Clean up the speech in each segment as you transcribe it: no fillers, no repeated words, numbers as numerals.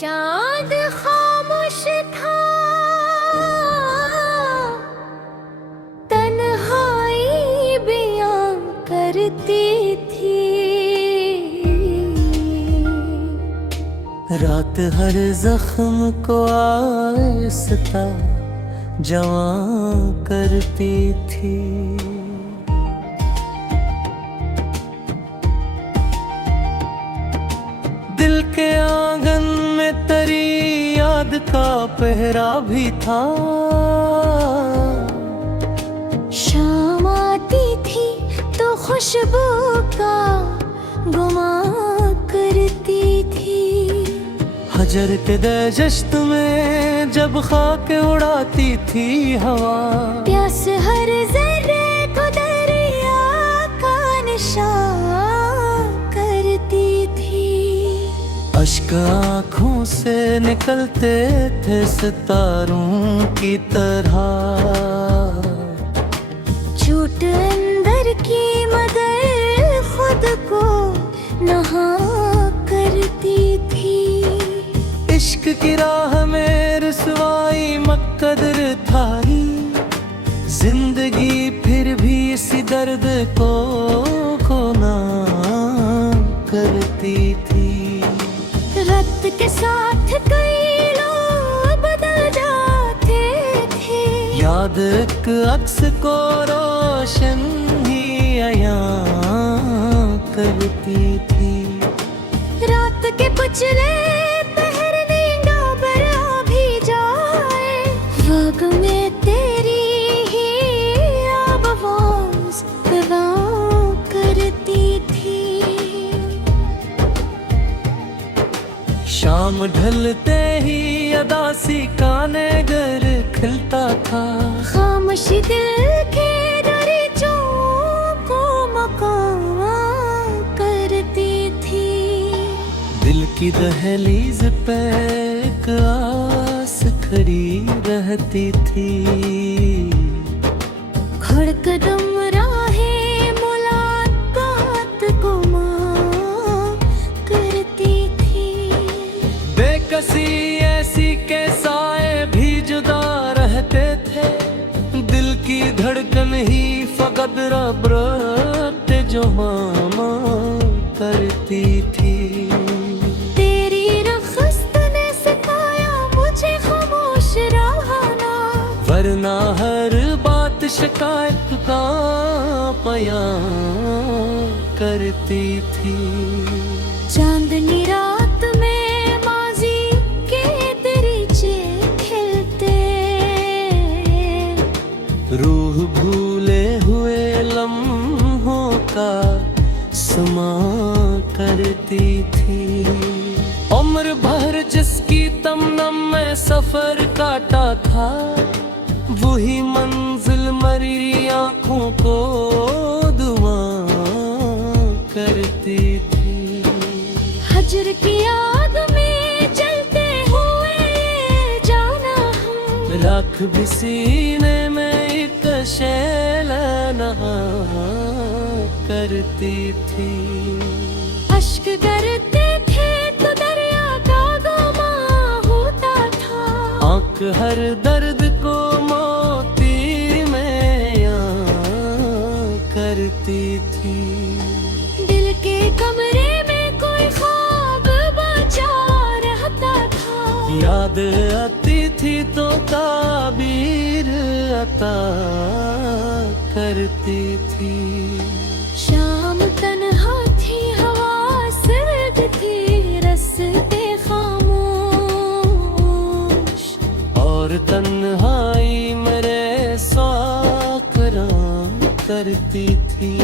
चांद खामोश था, तन्हाई बयां करती थी। रात हर जख्म को आहिस्ता जवां करती थी। दिल के आंगन में तेरी याद का पहरा भी था। शाम आती थी तो खुशबू का गुमां करती थी। हजर के दहशत में जब खाक उड़ाती थी हवा, प्यास हर जर्रे को दरिया का निशान करती थी। अश्क आँखों से निकलते थे सितारों की तरह। झूठ अंदर की मगर खुद को नहा करती थी। इश्क की राह में रुसवाई मकदर था ही, जिंदगी फिर भी इसी दर्द को खोना करती थी। वक्त के साथ कई लोग बदल जाते थे, याद एक अक्स को रोशन ही अयां करती थी। रात के कुचले पहर नींदा बरा भी जाए, वग में तेरी ही आवाज़ पैगाम करती थी। शाम ढलते ही अदासी का नगर खिलता था। खामोशी दिल के दरीचों को मकाम करती थी। दिल की दहलीज पे एक आस खड़ी रहती थी। खड़कदम राहें मुलाकात को मां करती थी। बेकसी ऐसी के साए भी जुदा रहते थे। दिल की धड़कन ही फकत रब रखते जो मामा करती थी। तेरी रख्त ने सिखाया मुझे खामोश रहना, वरना हर बात शिकायत का बयां करती थी। चांदनी रात में माजी के दरीचे खिलते, रूह भूले हुए लम्हों का समा करती थी। उम्र भर जिसकी तमन्ना में सफर काटा था, वही मंजिल मरी आँखों को दुआ करती थी। हजर की आग में जलते हुए जाना हम, लाख भी सीने में एक शैला नहा करती थी। अश्क करते थे तो दरिया का गुमां होता था। आँख हर दर्द को मोती में यां करती थी। दिल के कमरे में कोई ख्वाब बचा रहता था। याद आती थी तो ताबीर अता करती थी। शाम तन्हा थी, हवा सर्द थी, रास्ते खामोश, और तन्हाई मेरे साकरा करती थी।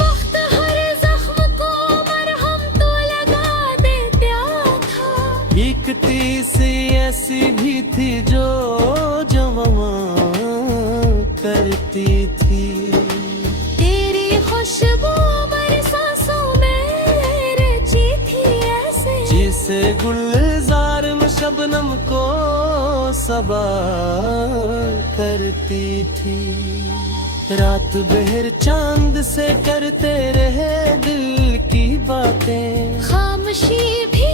वक्त हर जख्म को मरहम तो लगा देता था। एक तीसी ऐसी भी थी जो जवां करती थी। तेरी खुशबू मेरी सांसों में रची थी ऐसे, जिसे गुलजार में शबनम को सबा करती थी। रात बहर चांद से करते रहे दिल की बातें, खामोशी भी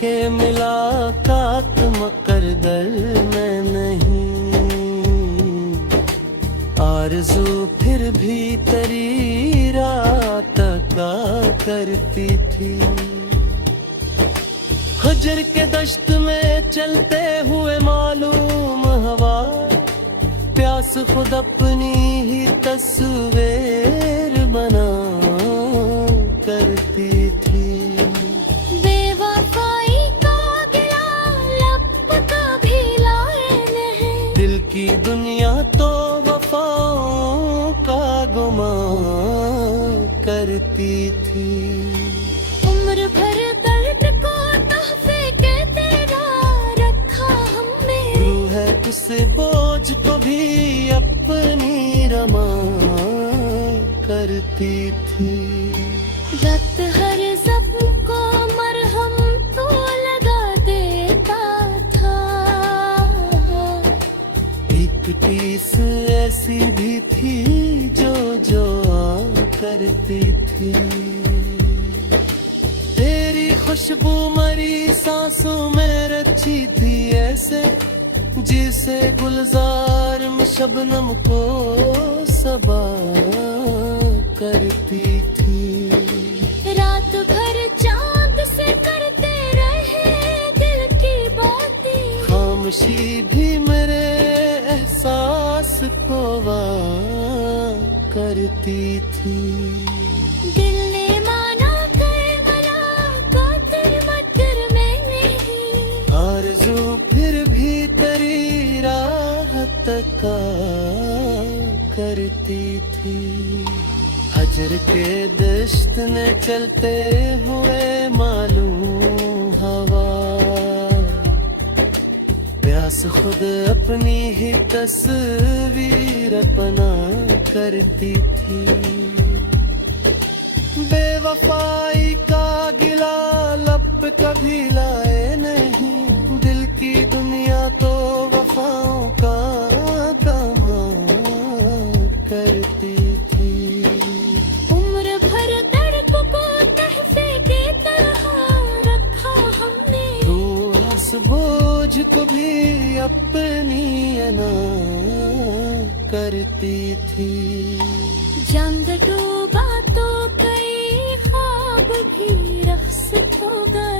के मुलाकात मकरदर में नहीं, आरज़ू फिर भी तेरी रात का करती थी। हजर के दश्त में चलते हुए मालूम हवा, प्यास खुद अपनी ही तस्वीर बना करती थी। बेवफाई का गिला लब कभी लाए नहीं, दिल की दुनिया तो वफाओं का गुमान करती थी। उम्र भर दर्द को तोहफे के तेरा रखा हमने, रूह है उस बोझ को भी अपनी रमा करती थी। वक्त हर जख्म को मरहम तो लगा देता था, एक टीस ऐसी भी थी जो जो करती थी। तेरी खुशबू मरी सांसों में रची थी ऐसे, जिसे गुलजार में शबनम को सबा करती थी। रात भर चांद से करते रहे दिल की बातें, खामोशी भी मेरे एहसास को वार करती थी। दिल ने माना कर मुलाकात मगर मैं नहीं, आरज़ू फिर भी तेरी राहत का करती थी। हजर के दश्त ने चलते हुए मालूम हवा, प्यास खुद अपनी ही तस्वीर अपना करती थी। बेवफाई का गिला लब कभी लाए नहीं, दिल की दुनिया तो वफाओं का कमाल करती थी। उम्र भर तड़प को तहफे के तरह रखा हमने, रूह इस बोझ को भी अपनी अना करती थी। जंग डूबा तो कई ख्वाब भी रख्स हो गए।